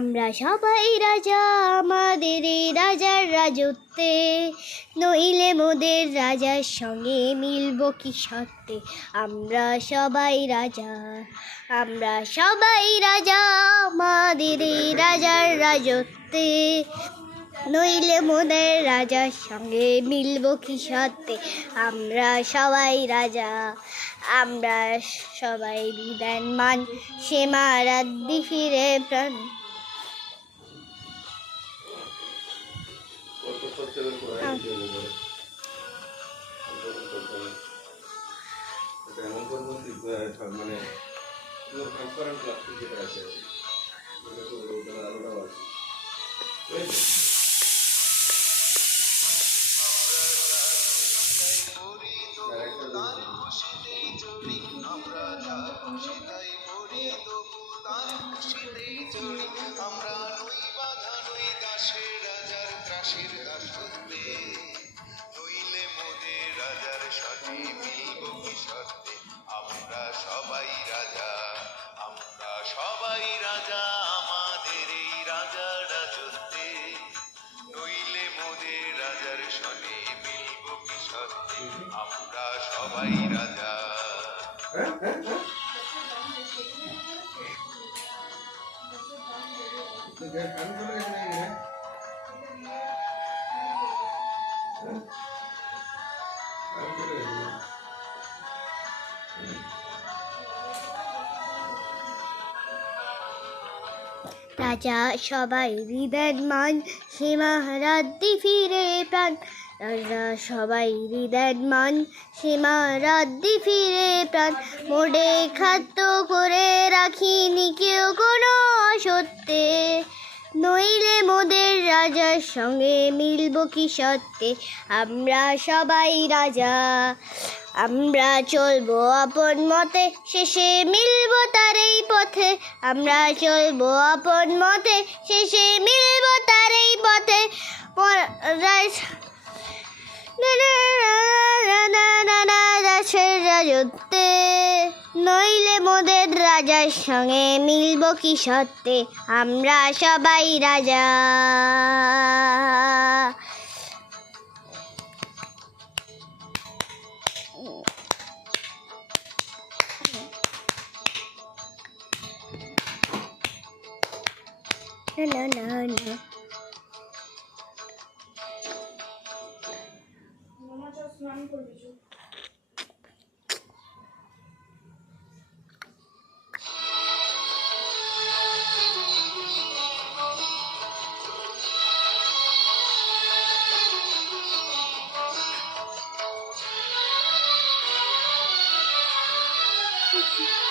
আমরা সবাই রাজা আমাদের এই রাজার রাজত্বে, নইলে মোদের রাজার সঙ্গে মিলব কি সত্যে। আমরা সবাই রাজা, আমরা সবাই রাজা আমাদের এই রাজার রাজত্বে, নইলে মোদের রাজার সঙ্গে মিলব কি সত্যে। আমরা সবাই রাজা, আমরা সবাই বিদ্যান সে মারাদ্দি ফিরে প্রাণ। আমরা নই বাধা নই দাসের রাজার ত্রাসের দাসত্বে, নইলে মোদের রাজার সাথে মিলব কি সত্যে। আমরা সবাই রাজা, আমরা সবাই রাজা আমাদের এই রাজার রাজত্বে, নইলে মোদের রাজার সঙ্গে মিলব কি সত্যে। আমরা সবাই রাজা। রাজা সবাই বিদ্যান সে মারাদ্দি ফিরে প্রাণ। রাজা সবাই বিদ্যান সে মারাদ্দি ফিরে প্রাণ। মোডে খাদ্য করে রাখিনি কেউ কোনো অসত্যে, নইলে মোদের রাজার সঙ্গে মিলব কি সত্যে। আমরা সবাই রাজা, আমরা চলবো আপন মতে, শেষে মিলব তার এই পথে। আমরা চলবো আপন মতে, শেষে মিলব তার এই পথে। রাজত্বে, নইলে মোদের রাজার সঙ্গে মিলব কি সত্যে। আমরা সবাই রাজা। না না না স্নান করবি। Thank you.